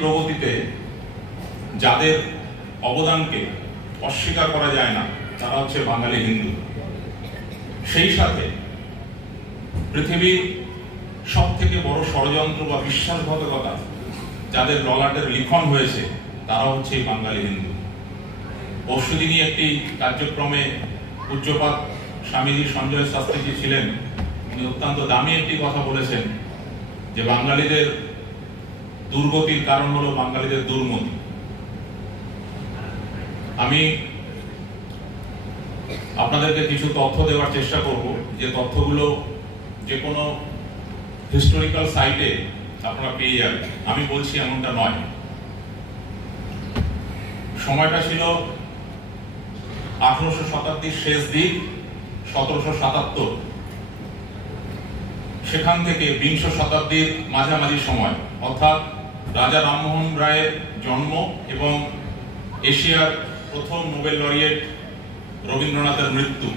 প্রগতিতে যাদের অবদানকে অস্বীকার করা যায় না তারা হচ্ছে বাঙালি হিন্দু। সেই সাথে পৃথিবীর সবথেকে বড় ষড়যন্ত্র বা বিশ্বাসঘাতকতা যাদের ললাটের লিখন হয়েছে তারা হচ্ছে বাঙালি হিন্দু। পরশুদিনই একটি কার্যক্রমে পূজ্যপাত স্বামীজি সঞ্জয় শাস্ত্রীজি ছিলেন, উনি অত্যন্ত দামি একটি কথা বলেছেন যে বাঙালিদের দুর্গতির কারণ হলো বাঙালিদের দুর্মতি। আমি আপনাদেরকে কিছু তথ্য দেওয়ার চেষ্টা করব, যে তথ্যগুলো যে কোনো হিস্টোরিক্যাল সাইটে আপনারা পেয়ে যাবেন। আমি বলছি এমনটা নয়। সময়টা ছিল 1800 শতাব্দীর শেষ দিক, 1777। সেখান থেকে 20 শতাব্দীর মাঝামাঝি সময়, অর্থাৎ রাজা রামমোহন রায়ের জন্ম এবং এশিয়ার প্রথম নোবেল লরিয়েট রবীন্দ্রনাথের মৃত্যু,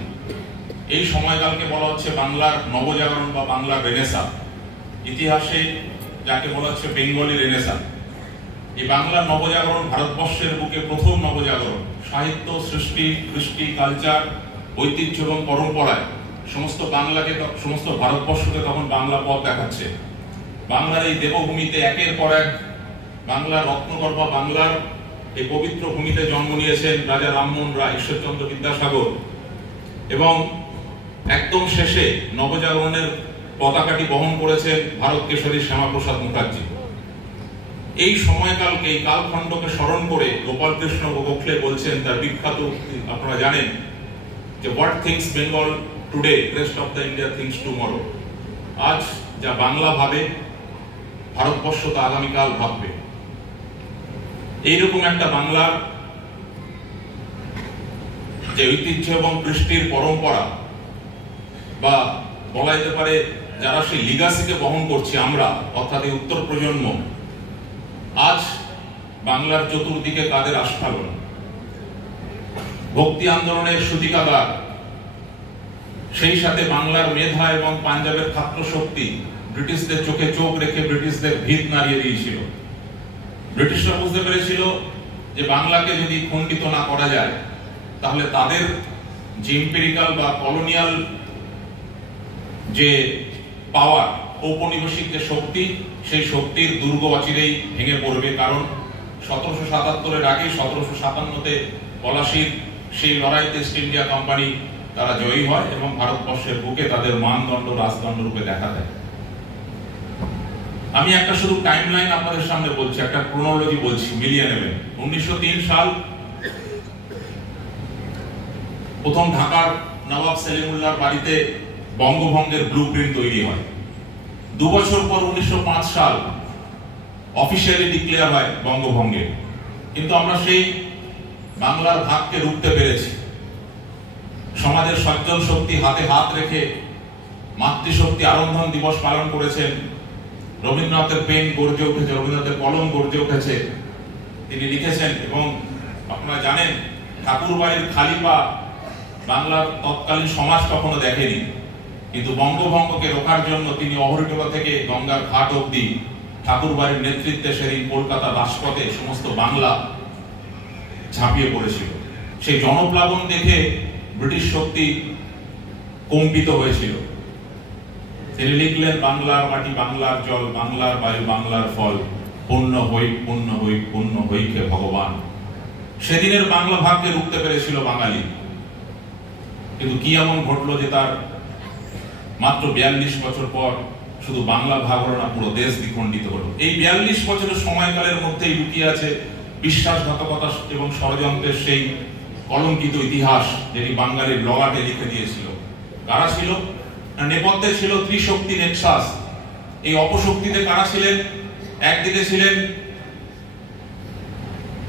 এই সময়কালকে বলা হচ্ছে বাংলার নবজাগরণ বা বাংলার রেনেসাঁ। ইতিহাসে যাকে বলা হচ্ছে বেঙ্গলি রেনেসাঁ। এই বাংলার নবজাগরণ ভারতবর্ষের বুকে প্রথম নবজাগরণ। সাহিত্য, সৃষ্টি, কৃষ্টি, কালচার, ঐতিহ্য এবং পরম্পরায় সমস্ত ভারতবর্ষকে তখন বাংলা পথ দেখাচ্ছে। বাংলার এই দেবভূমিতে একের পর এক বাংলার রত্নগর্ভা বাংলার এই পবিত্র ভূমিতে জন্ম নিয়েছেন রাজা রামমোহন রায়, ঈশ্বরচন্দ্র বিদ্যাসাগর, এবং একদম শেষে নবজাগরণের পতাকাটি বহন করেছেন ভারত কেশরী শ্যামাপ্রসাদ মুখার্জি। এই সময়কালকে, এই কালখণ্ডকে স্মরণ করে গোপালকৃষ্ণ গোখলে বলছেন তার বিখ্যাত, আপনারা জানেন যে what things Bengal today, rest of the India things tomorrow. আজ যা বাংলা ভাবে, ভারতবর্ষ তা আগামীকাল ভাববে। এইরকম একটা বাংলার যে ঐতিহ্য এবং কৃষ্টির পরম্পরা, বা বলা যেতে পারে যারা সেই লিগাসিকে বহন করছি আমরা, অর্থাৎ এই উত্তর প্রজন্ম, আজ বাংলার চতুর্দিকে কাদের আস্ফালন। ভক্তি আন্দোলনের সূতিকাগার, সেই সাথে বাংলার মেধা এবং পাঞ্জাবের ছাত্র শক্তি ব্রিটিশদের চোখে চোখ রেখে ব্রিটিশদের ভিত নাড়িয়ে দিয়েছিল। ব্রিটিশরা বুঝতে পেরেছিল যে বাংলাকে যদি খণ্ডিত না করা যায় তাহলে তাদের যে এম্পিরিক্যাল বা কলোনিয়াল যে পাওয়ার, ঔপনিবেশিক যে শক্তি, সেই শক্তির দুর্গ অচিরেই ভেঙে পড়বে। কারণ 1777-এর আগে 1757-তে পলাশির সেই লড়াইতে ইস্ট ইন্ডিয়া কোম্পানি তারা জয়ী হয় এবং ভারতবর্ষের বুকে তাদের মানদণ্ড রাজদণ্ড রূপে দেখা দেয়। আমি একটা শুধু টাইমলাইন আপনাদের সামনে বলছি, একটা ক্রোনোলজি বলছি, মিলিয়ে নেবেন। 1903 সাল প্রথম ঢাকার নবাব সেলিমুল্লাহর বাড়িতে বঙ্গভঙ্গের ব্লুপ্রিন্ট তৈরি হয়। 2 বছর পর 1905 সাল অফিসিয়ালি ডিক্লেয়ার হয় বঙ্গভঙ্গে। কিন্তু আমরা সেই বাংলার ভাগকে রুখতে পেরেছি। সমাজের সজ্জন শক্তি হাতে হাত রেখে মাতৃশক্তি আরন্ধন দিবস পালন করেছেন। রবীন্দ্রনাথের পেন গর্জে উঠেছে, রবীন্দ্রনাথের কলম গর্জে উঠেছে। তিনি লিখেছেন, এবং আপনারা জানেন ঠাকুরবাড়ির খালি পা বাংলার তৎকালীন সমাজ কখনো দেখেনি। কিন্তু বঙ্গভঙ্গকে রোখার জন্য তিনি অহরিটোলা থেকে গঙ্গার ঘাট অবধি ঠাকুরবাড়ির নেতৃত্বে সেদিন কলকাতা রাজপথে সমস্ত বাংলা ঝাঁপিয়ে পড়েছিল। সেই জনপ্লাবন দেখে ব্রিটিশ শক্তি কম্পিত হয়েছিল। তিনি লিখলেন, বাংলার মাটি, বাংলার জল, বাংলার বায়ু, বাংলার ফল, পূর্ণ হই পূর্ণ হই পূর্ণ হইকে ভগবান। সেদিনের বাংলা ভাগকে রুখতে পেরেছিল বাঙালি। কিন্তু কি এমন ঘটলো যে তার মাত্র 42 বছর পর শুধু বাংলা ভাগ হলো না, পুরো দেশ দ্বিখণ্ডিত হলো। এই 42 বছরের সময়কালের মধ্যেই লুকিয়ে আছে বিশ্বাসঘাতকতা এবং ষড়যন্ত্রের সেই কলঙ্কিত ইতিহাস, যেটি বাঙালির ললাটে লিখে দিয়েছিল। কারা ছিল? নেপথ্যে ছিল ত্রিশক্তি নেক্সাস। এই অপশক্তিতে কারা ছিলেন? একদিকে ছিলেন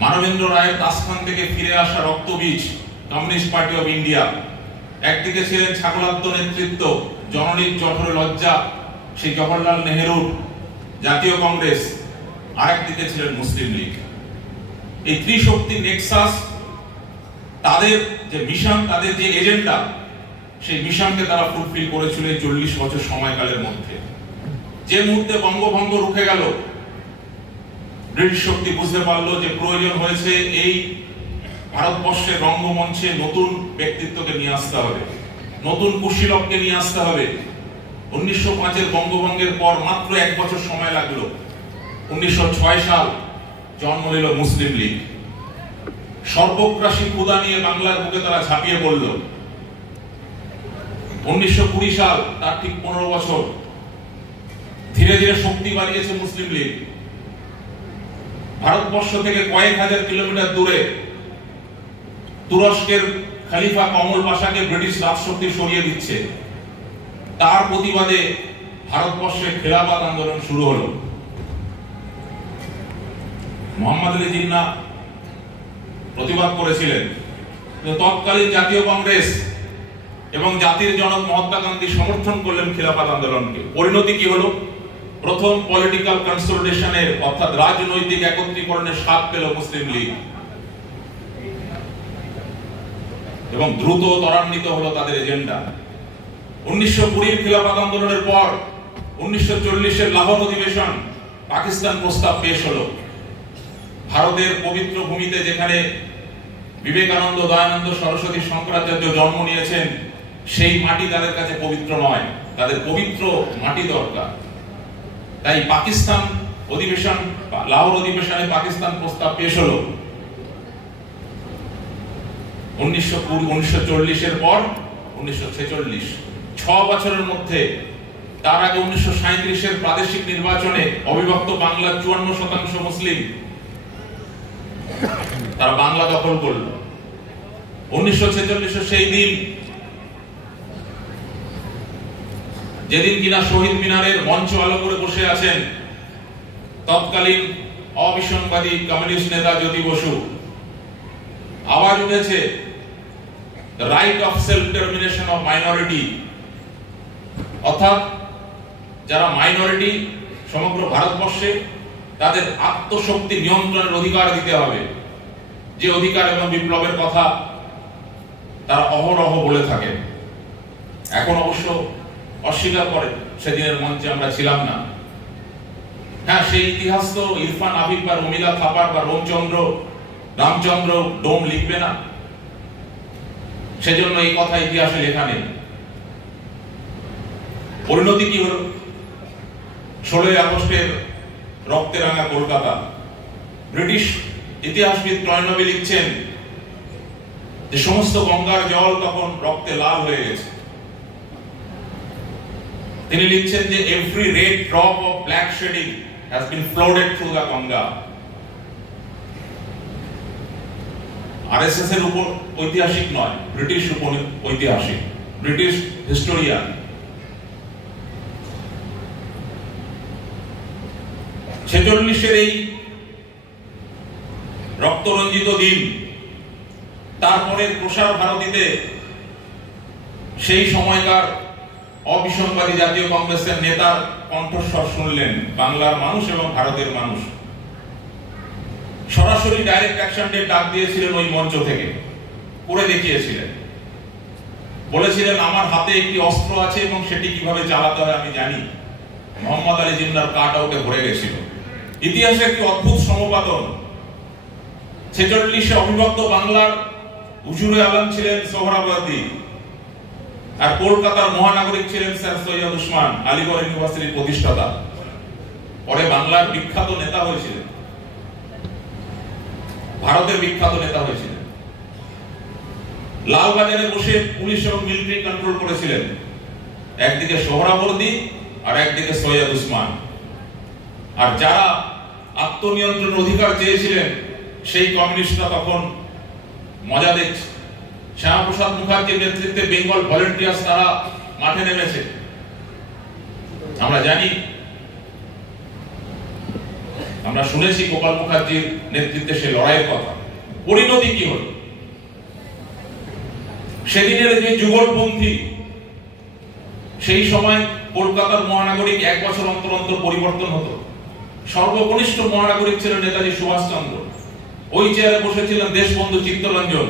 মানবেন্দ্র রায়ের তাসখান থেকে ফিরে আসা রক্তবীজ কমিউনিস্ট পার্টি অফ ইন্ডিয়া, একদিকে ছিলেন ছাগলাদ্য নেতৃত্ব, জননীর জঠরে লজ্জা সেই জওহরলাল নেহেরুর জাতীয় কংগ্রেস, আরেকদিকে ছিলেন মুসলিম লীগ। এই ত্রিশক্তি নেক্সাস, তাদের যে মিশন, তাদের যে এজেন্ডা, সেই মিশনকে তারা ফুলফিল করেছিল 40 বছর সময়কালের মধ্যে। যে মুহূর্তে বঙ্গভঙ্গ রুখে গেল, ব্রিটিশ শক্তি বুঝতে পারলো যে প্রয়োজন হয়েছে এই ভারতবর্ষের রঙ্গমঞ্চে নতুন ব্যক্তিত্বকে নিয়ে আসতে হবে, নতুন কুশীলবকে নিয়ে আসতে হবে। 1905-এর বঙ্গভঙ্গের পর মাত্র 1 বছর সময় লাগলো। 1906 সাল জন্ম নিল মুসলিম লীগ। সর্বগ্রাসী ক্ষুধা নিয়ে বাংলার বুকে তারা ঝাঁপিয়ে পড়ল। 1920 সাল, তার ঠিক 15 বছর, ধীরে ধীরে শক্তি বাড়িয়েছে মুসলিম লীগ। ভারতবর্ষ থেকে কয়েক হাজার কিলোমিটার দূরে তুরস্কের খলিফা কমল পাশাকে ব্রিটিশ রাজশক্তি সরিয়ে দিচ্ছে। তার প্রতিবাদে ভারতবর্ষে খেলাফত আন্দোলন শুরু হলো। মোহাম্মদ আলী জিন্নাহ প্রতিবাদ করেছিলেন, তৎকালীন জাতীয় কংগ্রেস এবং জাতির জনক মহাত্মা গান্ধী সমর্থন করলেন খেলাফত আন্দোলনকে। পরিণতি কি হলো? প্রথম পলিটিক্যাল কনসলিডেশনের অর্থাৎ রাজনৈতিক একত্রীকরণের স্বাদ পেল মুসলিম লীগ এবং দ্রুত ত্বরান্বিত হলো তাদের এজেন্ডা। 1920-এর খেলাফত আন্দোলনের পর 1940-এর লাহোর অধিবেশন, পাকিস্তান প্রস্তাব পেশ হলো। ভারতের পবিত্র ভূমিতে যেখানে বিবেকানন্দ, দয়ানন্দ, সরস্বতী, শঙ্করাচার্য জন্ম নিয়েছেন, সেই মাটি তাদের কাছে পবিত্র নয়, তাদের পবিত্র মাটি দরকার। তাই পাকিস্তান অধিবেশন, লাহোর অধিবেশনে পাকিস্তান প্রস্তাব পেশ হলো। 1940-এর পর 1946, 6 বছরের মধ্যে, তার আগে 1937-এর প্রাদেশিক নির্বাচনে অবিভক্ত বাংলার 54% মুসলিম, তারা বাংলা দখল করল। 1946-এর সেই দিন, যেদিন কিনা শহীদ মিনারের মঞ্চ আলো করে বসে আছেন তৎকালীন অবিসংবাদী কমিউনিস্ট নেতা জ্যোতি বসু, আওয়াজ উঠেছে the right of self determination of minority, অর্থাৎ যারা মাইনরিটি সমগ্র ভারতবর্ষে, তাদের আত্মশক্তি নিয়ন্ত্রণের অধিকার দিতে হবে, যে অধিকার এবং বিপ্লবের কথা তারা অহরহ বলে থাকে। এখন অবশ্য অস্বীকার করে, সেদিনের মঞ্চে আমরা ছিলাম না। হ্যাঁ, সেই ইতিহাস তো ইরফান আবিব বা রমিলা থাপার বা রামচন্দ্র ডোম লিখবে না, সেজন্য এই কথা ইতিহাসে লেখা নেই। পরিণতি কি হলো? 16 আগস্টের রক্তে রাঙা কলকাতা। ব্রিটিশ ইতিহাসবিদ টয়নবি লিখছেন যে সমস্ত গঙ্গার জল তখন রক্তে লাল হয়ে গেছে। তিনি লিখছেন যে every red drop of black shedding has been floated through the Ganga. RSS এর উপর ঐতিহাসিক নয়, ব্রিটিশ উপর ঐতিহাসিক, ব্রিটিশ হিস্টোরিয়ান। 46-এর এই রক্তরঞ্জিত দিন, তারপরে প্রসার ভারতীতে সেই সময়কার অবিসংবাদী জাতীয় কংগ্রেসের নেতার কণ্ঠস্বর শুনলেন বাংলার মানুষ এবং ভারতের মানুষ। সরাসরি ডাইরেক্ট অ্যাকশন ডে ডাক দিয়েছিলেন ওই মঞ্চ থেকে, করে দেখিয়েছিলেন, বলেছিলেন আমার হাতে একটি অস্ত্র আছে এবং সেটি কিভাবে চালাতে হয় আমি জানি। মোহাম্মদ আলী জিন্নাহর কাট আউটে ভরে গেছিল। ইতিহাসে একটি অদ্ভুত সমপাতন। 46-এ অবিভক্ত বাংলার হুজুরে আলম ছিলেন সোহরাওয়ার্দী, আর কলকাতার মহানাগরিক ছিলেন স্যার সৈয়দ উসমান, আলিগড় ইউনিভার্সিটির প্রতিষ্ঠাতা। পরে বাংলার বিখ্যাত নেতা হয়েছিলেন, ভারতের বিখ্যাত নেতা হয়েছিলেন। লালবাজারে বসে পুলিশ এবং মিলিটারি কন্ট্রোল করেছিলেন, একদিকে সোহরাওয়ার্দী আর একদিকে সৈয়দ উসমান। আর যারা আত্মনিয়ন্ত্রণ অধিকার চেয়েছিলেন সেই কমিউনিস্টরা তখন মজা দেখছে। শ্যামাপ্রসাদ মুখার্জির নেতৃত্বে বেঙ্গল ভলেন্টিয়ার্স তারা মাঠে নেমেছে। আমরা জানি, আমরা শুনেছি গোপাল মুখার্জির নেতৃত্বে সেই লড়াইয়ের কথা। পরিণতি কি হল? সেদিনের যে যুগলপন্থী, সেই সময় কলকাতার মহানাগরিক 1 বছর অন্তর অন্তর পরিবর্তন হতো। সর্বকনিষ্ঠ মহানাগরিক ছিলেন নেতাজি সুভাষচন্দ্র, ওই চেয়ারে বসেছিলেন দেশবন্ধু চিত্তরঞ্জন,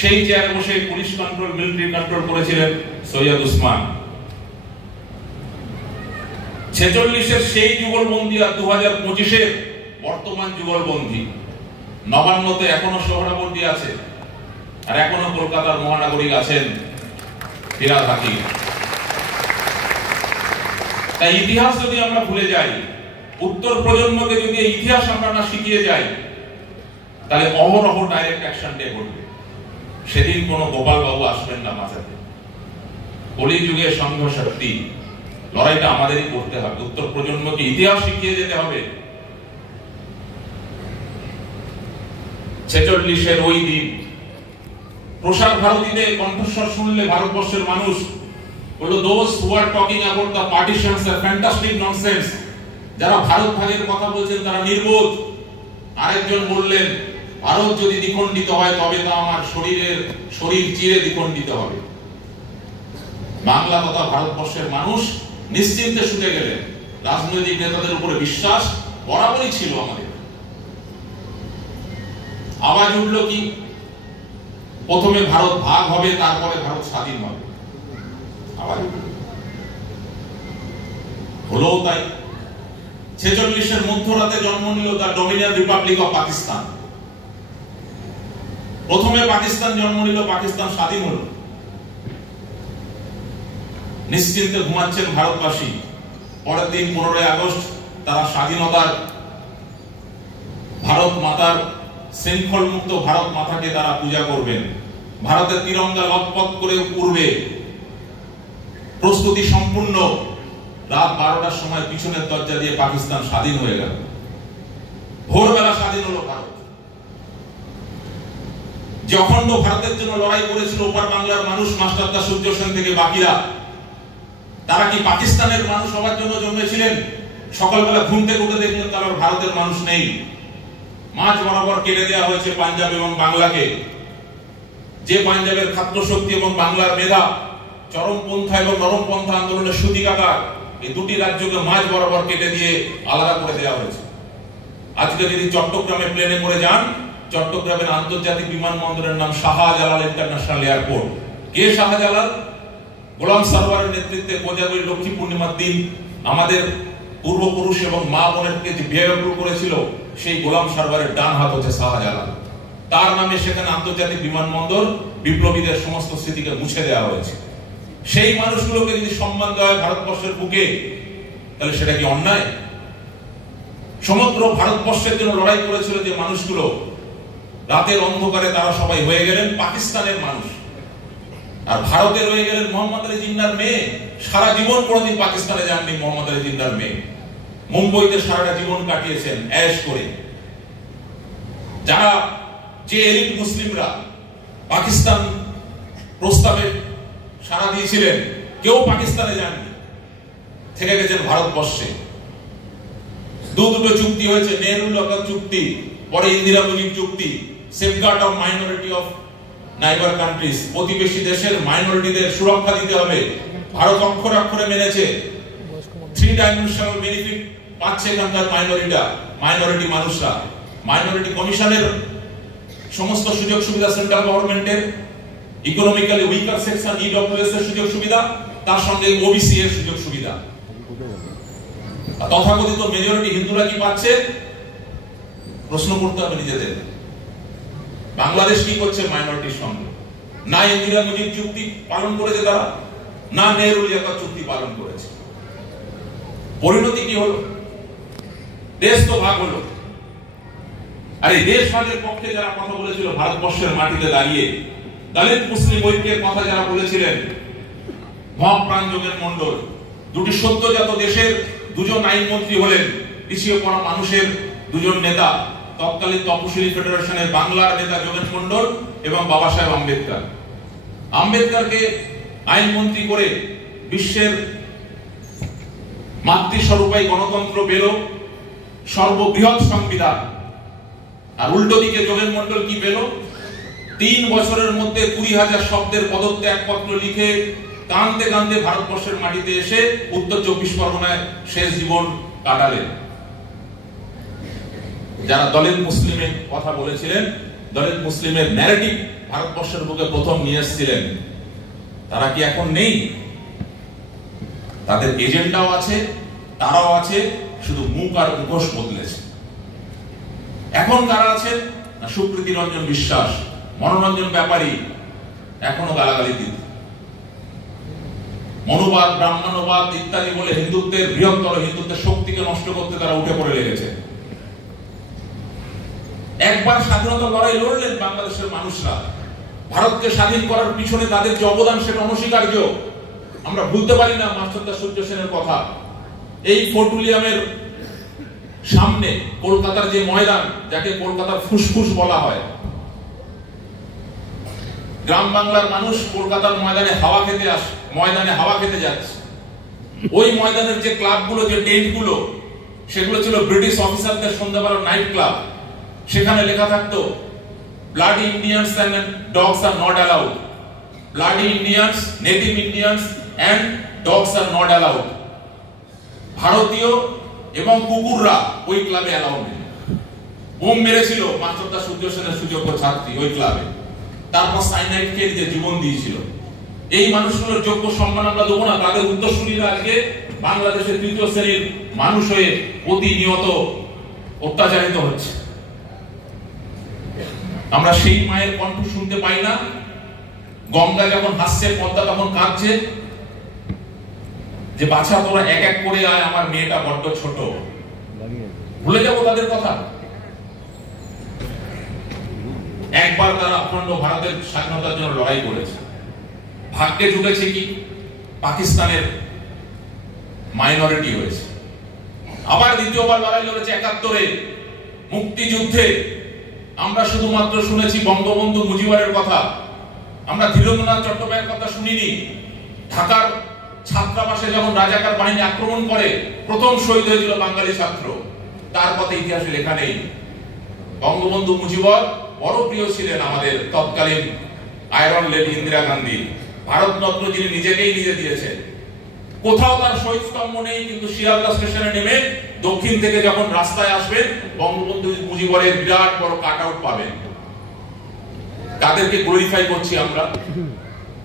সেই চেয়ারে বসে পুলিশ কন্ট্রোল, মিলিটারি কন্ট্রোল করেছিলেন সৈয়দ উসমান। 46-এর সেই যুগলবন্দী আর 2025-এর বর্তমান যুগলবন্দী। নবান্নতে এখনো সোহরাবর্দী আছে, আর এখনো কলকাতার মহানগরী আছেন ফিরহাদ হাকিম। তাই ইতিহাস যদি আমরা ভুলে যাই, উত্তর প্রজন্মকে যদি এই ইতিহাস আমরা না শিখিয়ে যাই, তাহলে অহরহ ডাইরেক্ট অ্যাকশন ডে ঘটবে। সেদিন কোন গোপাল বাবু আসবেন না বাঁচাতে। কলিযুগে সংঘ শক্তি, লড়াইটা আমাদেরই করতে হবে। উত্তর প্রজন্মকে ইতিহাস শিখিয়ে যেতে হবে। 46-এর ওই দিন প্রসার ভারতীতে কণ্ঠস্বর শুনলে ভারতবর্ষের মানুষ বলল, those who are talking about the partitions are fantastic nonsense। যারা ভারত ভাগের কথা বলছেন তারা নির্বোধ। আরেকজন বললেন, ভারত যদি দ্বিখণ্ডিত হয় তবে তা আমার শরীর চিরে দ্বিখণ্ডিত হবে। বাংলা তথা ভারতবর্ষের মানুষ নিশ্চিন্তে শুতে গেলেন। রাজনৈতিক নেতাদের উপরে বিশ্বাস বরাবরই ছিল আমাদের। আওয়াজ উঠল কি, প্রথমে ভারত ভাগ হবে, তারপরে ভারত স্বাধীন হবে। আওয়াজ হলো তাই। 46-এর মধ্যরাতে জন্ম নিল the dominion Republic of Pakistan. প্রথমে পাকিস্তান জন্ম নিল, পাকিস্তান স্বাধীন হলো। নিশ্চিন্তে ঘুমাচ্ছেন ভারতবাসী। পরের দিন 15 আগস্ট তারা স্বাধীনতার ভারত মাতার শৃঙ্খল মুক্ত ভারত মাতাকে তারা পূজা করবেন। ভারতের তিরঙ্গা লটপট করে উড়বে। প্রস্তুতি সম্পূর্ণ। রাত 12টার সময় পিছনের দরজা দিয়ে পাকিস্তান স্বাধীন হয়ে গেল। ভোরবেলা স্বাধীন হলো ভারত। যে অখণ্ড ভারতের জন্য লড়াই করেছিল ওপার বাংলার মানুষ, মাস্টারদা সূর্য সেন থেকে বাকিরা, তারা কি পাকিস্তানের মানুষ হওয়ার জন্য জন্মেছিলেন? সকালবেলা ঘুম থেকে উঠে দেখলেন তারা ভারতের মানুষ নেই। মাঝ বরাবর কেটে দেওয়া হয়েছে পাঞ্জাব এবং বাংলাকে। যে পাঞ্জাবের খাদ্য শক্তি এবং বাংলার মেধা, চরমপন্থা এবং নরমপন্থা আন্দোলনের সূতিকাগার, এই দুটি রাজ্যকে মাঝ বরাবর কেটে দিয়ে আলাদা করে দেওয়া হয়েছে। আজকে যদি চট্টগ্রামে প্লেনে করে যান, চট্টগ্রামের আন্তর্জাতিক বিমানবন্দরের নাম শাহজালাল ইন্টারন্যাশনাল এয়ারপোর্ট। কে শাহজালাল? গোলাম সারওয়ারের নেতৃত্বে কোজাগরী লক্ষ্মী পূর্ণিমার দিন আমাদের পূর্বপুরুষ এবং মা বোনেরকে যে বিয়ে করেছিল, সেই গোলাম সারওয়ারের ডান হাত হচ্ছে শাহজালাল। তার নামে সেখানে আন্তর্জাতিক বিমানবন্দর, বিপ্লবীদের সমস্ত স্মৃতিকে মুছে দেওয়া হয়েছে। সেই মানুষগুলোকে যদি সম্মান দেওয়া হয় ভারতবর্ষের বুকে, তাহলে সেটা কি অন্যায়? সমগ্র ভারতবর্ষের জন্য লড়াই করেছিল যে মানুষগুলো, রাতের অন্ধকারে তারা সবাই হয়ে গেলেন পাকিস্তানের মানুষ। আর ভারতে রয়ে গেলেন মোহাম্মদ আলী জিন্নার মেয়ে। সারা জীবন কোনদিন পাকিস্তানে যাননি মোহাম্মদ আলী জিন্নার মেয়ে। মুম্বইতে সারাটা জীবন কাটিয়েছেন অ্যাশ করে। যারা যে এলিট মুসলিমরা পাকিস্তান প্রস্তাবে সাড়া দিয়েছিলেন, কেউ পাকিস্তানে যাননি, থেকে গেছেন ভারতবর্ষে। দুটো চুক্তি হয়েছে, নেহরু লকার চুক্তি, পরে ইন্দিরা মুজিব চুক্তি, safeguard of minority of neighbour countries. প্রতিবেশী দেশের মাইনরিটিদের সুরক্ষা দিতে হবে। ভারত অক্ষরে অক্ষরে মেনেছে। 3 ডাইমেনশনাল বেনিফিট পাচ্ছে এখানকার মাইনরিটি মানুষরা। মাইনরিটি কমিশনের সমস্ত সুযোগ সুবিধা সেন্ট্রাল গভর্নমেন্টের, ইকোনমিক্যালি উইকার সেকশন ইডব্লিউএস এর সুযোগ সুবিধা, তার সঙ্গে ওবিসি এর সুযোগ সুবিধা। তথাকথিত মেজরিটি হিন্দুরা কি পাচ্ছে? প্রশ্ন করতে হবে নিজেদের। বাংলাদেশ কি করছে মাইনরিটির সঙ্গে? না ইন্দিরা মুজিব চুক্তি পালন করেছে তারা, না নেহরু লিয়াকত চুক্তি পালন করেছে। পরিণতি কি হলো? দেশ তো ভাগ হলো। আর এই দেশ ভাগের পক্ষে যারা কথা বলেছিল ভারতবর্ষের মাটিতে দাঁড়িয়ে, দলিত মুসলিম ঐক্যের কথা যারা বলেছিলেন, মহাপ্রাণ যোগেন মন্ডল, দুটি সদ্যজাত দেশের দুজন আইনমন্ত্রী হলেন, পিছিয়ে পড়া মানুষের দুজন নেতা, তৎকালীন তপশিলি ফেডারেশনের বাংলার নেতা যোগেন মন্ডল এবং বাবা সাহেব আম্বেদকর। আম্বেদকরকে আইনমন্ত্রী করে বিশ্বের মাতৃস্বরূপাই গণতন্ত্র পেল, সর্ববৃহৎ সংবিধান। আর উল্টো দিকে যোগেন মন্ডল কি পেল? 3 বছরের মধ্যে 20,000 শব্দের পদত্যাগপত্র লিখে কাঁদতে কাঁদতে ভারতবর্ষের মাটিতে এসে উত্তর 24 পরগনায় শেষ জীবন কাটালেন। যারা দলিত মুসলিমের কথা বলেছিলেন, দলিত মুসলিমের ন্যারেটিভ ভারতবর্ষের বুকে প্রথম নিয়ে এসেছিলেন, তারা কি এখন নেই? তাদের এজেন্ডাও আছে, তারাও আছে, শুধু মুখ আর মুখোশ বদলেছে। এখন কারা আছেন না সুপ্রীতি রঞ্জন বিশ্বাস, মনোরঞ্জন ব্যাপারী, এখনো গালাগালি দিত। মনোবাদ, ব্রাহ্মণবাদ ইত্যাদি বলে হিন্দুত্বের বৃহত্তর হিন্দুত্বের শক্তিকে নষ্ট করতে তারা উঠে পড়ে লেগেছে। একবার স্বাধীনতা লড়াই লড়লেন বাংলাদেশের মানুষরা, ভারতকে স্বাধীন করার পিছনে তাদের যে অবদান সেটা অনস্বীকার্য। আমরা ভুলতে পারি না মাস্টারদা সূর্য সেনের কথা। এই ফোর্ট উইলিয়ামের সামনে কলকাতার যে ময়দান, যাকে কলকাতার ফুসফুস বলা হয়, গ্রাম বাংলার মানুষ কলকাতার ময়দানে হাওয়া খেতে যাচ্ছে। ওই ময়দানের যে ক্লাবগুলো, যে টেন্টগুলো, সেগুলো ছিল ব্রিটিশ অফিসারদের সন্ধ্যাবেলা নাইট ক্লাব। সেখানে লেখা থাকতো bloody Indians and dogs are not allowed, bloody Indians, native Indians and dogs are not allowed. ভারতীয় এবং কুকুররা ওই ক্লাবে অ্যালাউ নেই। বোম মেরেছিল মাস্টারদা সূর্য সেনের সুযোগ্য ছাত্রী ওই ক্লাবে, তারপর সাইনাইড খেয়ে নিজের জীবন দিয়েছিল। এই মানুষগুলোর যোগ্য সম্মান আমরা দেবো না? তাদের উত্তরসূরিরা আজকে বাংলাদেশের তৃতীয় শ্রেণীর মানুষ হয়ে প্রতিনিয়ত অত্যাচারিত হচ্ছে। আমরা সেই মায়ের কণ্ঠ শুনতে পাই না? গঙ্গা যখন হাসছে, পদ্মা তখন কাঁদছে, যে বাছা তোরা এক এক করে আয়, আমার মেয়েটা বড্ড ছোট। ভুলে যাবো তাদের কথা? একবার তারা অখণ্ড ভারতের স্বাধীনতার জন্য লড়াই করেছে, ভাগ্যে জুটেছে কি পাকিস্তানের মাইনরিটি হয়েছে। আবার দ্বিতীয়বার লড়াই লড়েছে ৭১-এ মুক্তিযুদ্ধে। আমরা শুধুমাত্র শুনেছি বঙ্গবন্ধু মুজিবুরের কথা, আমরা ধীরেন্দ্রনাথ চট্টোপাধ্যায়ের কথা শুনিনি। ঢাকার ছাত্রাবাসে যখন রাজাকার বাহিনী আক্রমণ করে প্রথম শহীদ হয়েছিল বাঙালি ছাত্র, তার কথা ইতিহাসে লেখা নেই। বঙ্গবন্ধু মুজিবুর বড় প্রিয় ছিলেন আমাদের তৎকালীন আয়রন লেডি ইন্দিরা গান্ধী, ভারতরত্ন যিনি নিজেকেই নিজে দিয়েছেন। কোথাও তার শহীদ স্তম্ভ নেই, কিন্তু শিয়ালদা স্টেশনে নেমে দক্ষিণ থেকে যখন রাস্তায় আসবেন বঙ্গবন্ধু মুজিবুরের বিরাট বড় কাট আউট পাবেন। তাদেরকে গ্লোরিফাই করছি আমরা?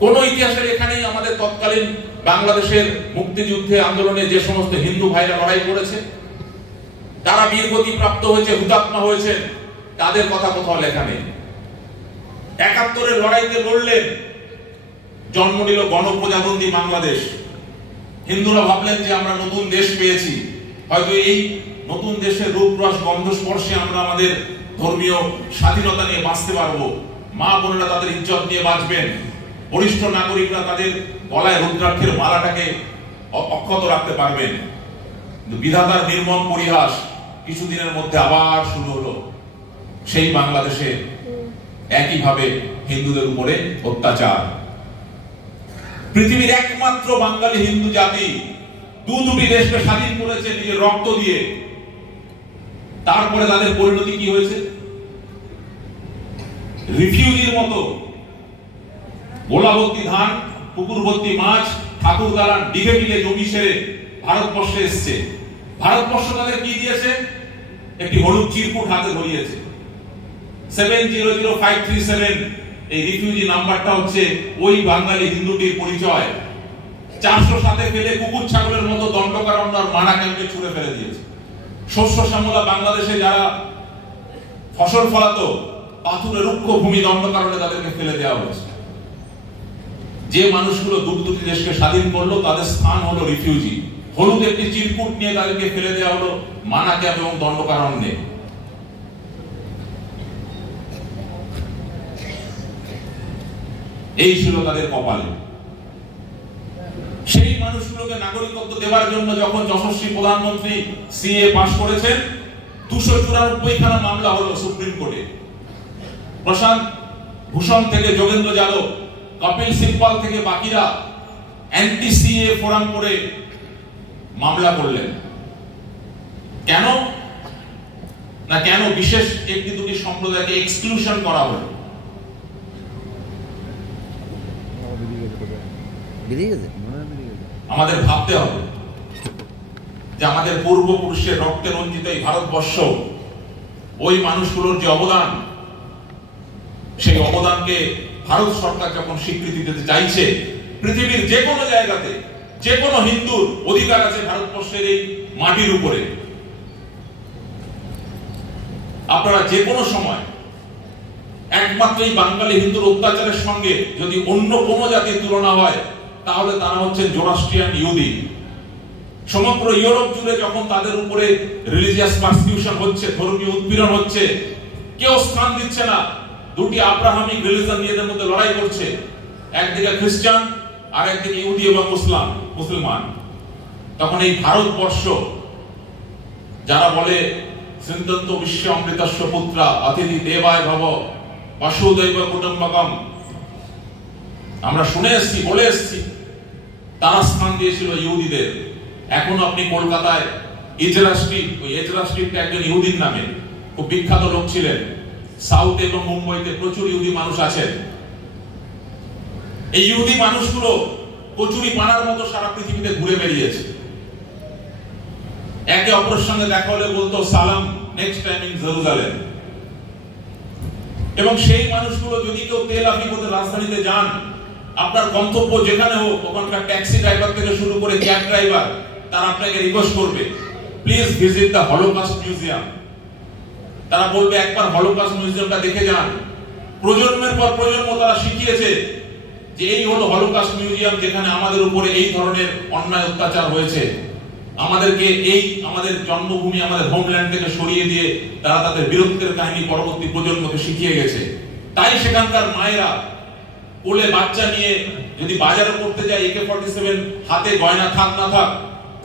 কোন ইতিহাসের এখানে আমাদের তৎকালীন বাংলাদেশের মুক্তিযুদ্ধে আন্দোলনে যে সমস্ত হিন্দু ভাইরা লড়াই করেছে, তারা বীরগতি প্রাপ্ত হয়েছে, হুতাত্মা হয়েছে, তাদের কথা কোথাও লেখা নেই। ৭১-এর লড়াইতে লড়লেন, জন্ম নিল গণপ্রজাতন্ত্রী বাংলাদেশ। হিন্দুরা ভাবলেন যে আমরা নতুন দেশ পেয়েছি, হয়তো এই নতুন দেশের রূপ রস গন্ধ স্পর্শে আমরা আমাদের ধর্মীয় স্বাধীনতা নিয়ে বাঁচতে পারবো, মা বোনেরা তাদের ইজ্জত নিয়ে বাঁচবেন, বরিষ্ঠ নাগরিকরা তাদের গলায় রুদ্রাক্ষের মালাটাকে অক্ষত রাখতে পারবেন। কিন্তু বিধাতার নির্মম পরিহাস কিছুদিনের মধ্যে আবার শুরু হলো। সেই বাংলাদেশে একইভাবে হিন্দুদের উপরে অত্যাচার। পৃথিবীর একমাত্র বাঙালি হিন্দু জাতি দুটি দেশকে স্বাধীন করেছে নিজের রক্ত দিয়ে। তারপরে তাদের পরিণতি কি হয়েছে? রিফিউজির মতো গোলা ভর্তি ধান, পুকুর ভর্তি মাছ, ঠাকুর দালান, বিঘে বিঘে জমি ছেড়ে ভারতবর্ষে এসছে। ভারতবর্ষ তাদের কি দিয়েছে? একটি হলুদ চিরকুট হাতে ধরিয়েছে। 700537 এই রিফিউজি নাম্বারটা হচ্ছে ওই বাঙালি হিন্দুটির পরিচয়। 407 ফেলে কুকুর ছাগলের মতো দণ্ডকারণ্য আর মারা ক্যাম্পে ছুড়ে ফেলে দিয়েছে। শস্য শ্যামলা বাংলাদেশে যারা ফসল ফলাতো, পাথুরে রুক্ষ ভূমি দণ্ডকারণে তাদেরকে ফেলে দেওয়া হয়েছে। যে মানুষগুলো দুটি দেশকে স্বাধীন করলো তাদের স্থান হলো রিফিউজি। হলুদ একটি চিরকুট নিয়ে তাদেরকে ফেলে দেওয়া হলো মানা ক্যাম্প এবং দণ্ডকারণ্যে। এই ছিল তাদের কপালে। সেই মানুষগুলোকে নাগরিকত্ব দেওয়ার জন্য যখন যশস্বী প্রধানমন্ত্রী সিএ পাশ করেছেন, 294খানা মামলা হলো সুপ্রিম কোর্টে। প্রশান্ত ভূষণ থেকে যোগেন্দ্র যাদব, কপিল সিব্বল থেকে বাকিরা অ্যান্টি সিএ ফোরাম করে মামলা করলেন। কেন না কেন বিশেষ একটি দুটি সম্প্রদায়কে এক্সক্লুশন করা হলো? আমাদের ভাবতে হবে যে আমাদের পূর্বপুরুষের রক্তে রঞ্জিত এই ভারতবর্ষ, ওই মানুষগুলোর যে অবদান, সেই অবদানকে ভারত সরকার যখন স্বীকৃতি দিতে চাইছে, পৃথিবীর যে কোনো জায়গাতে যে কোনো হিন্দুর অধিকার আছে ভারতবর্ষের এই মাটির উপরে। আপনারা যে কোনো সময় একমাত্র এই বাঙালি হিন্দুর অত্যাচারের সঙ্গে যদি অন্য কোনো জাতির তুলনা হয় তাহলে তারা হচ্ছে জোরাস্ট্রিয়ান ইহুদি। সমগ্র ইউরোপ জুড়ে যখন তাদের উপরে রিলিজিয়াস পারসিকিউশন হচ্ছে, ধর্মীয় উৎপীড়ন হচ্ছে, কেউ স্থান দিচ্ছে না। দুটি আব্রাহামিক রিলিজন নিজেদের মধ্যে লড়াই করছে, একদিকে খ্রিস্টান আর একদিকে ইহুদি এবং মুসলমান। তখন এই ভারতবর্ষ যারা বলে সিন্ধন্ত বিশ্ব অমৃতস্য পুত্রা অতিথি দেবায় ভব বসুদৈব কুটুম্বকম, আমরা শুনে এসেছি, বলে এসেছি, তারা স্থান দিয়েছিল ইহুদিদের। এখন আপনি কলকাতায় এজরা স্ট্রিট, ওই এজরা স্ট্রিটটা একজন ইহুদির নামে, খুব বিখ্যাত লোক ছিলেন। সাউথ এবং মুম্বাইতে প্রচুর ইহুদি মানুষ আছেন। এই ইহুদি মানুষগুলো কচুরি পানার মতো সারা পৃথিবীতে ঘুরে বেরিয়েছে। একে অপরের সঙ্গে দেখা হলে বলতো সালাম, নেক্সট টাইম ইন জেরুজালেম। এবং সেই মানুষগুলো যদি কেউ তেল আবিবতে রাজধানীতে যান, আপনার গন্তব্য যেখানে হোক, ওখানকার ট্যাক্সি ড্রাইভার থেকে শুরু করে ক্যাব ড্রাইভার, তারা আপনাকে রিকোয়েস্ট করবে please visit the holocaust museum. তারা বলবে একবার হলোকস্ট মিউজিয়ামটা দেখে যান। প্রজন্মের পর প্রজন্ম তারা শিখিয়েছে যে এই হলো হলোকস্ট মিউজিয়াম, যেখানে আমাদের উপরে এই ধরনের অন্যায় অত্যাচার হয়েছে। আমাদেরকে এই আমাদের জন্মভূমি, আমাদের হোমল্যান্ড থেকে সরিয়ে দিয়ে তারা তাদের বীরত্বের কাহিনী পরবর্তী প্রজন্মকে শিখিয়ে গেছে। তাই সেখানকার মায়েরা কোলে বাচ্চা নিয়ে যদি বাজারে করতে যায়, AK-47 হাতে গয়না থাক না থাক,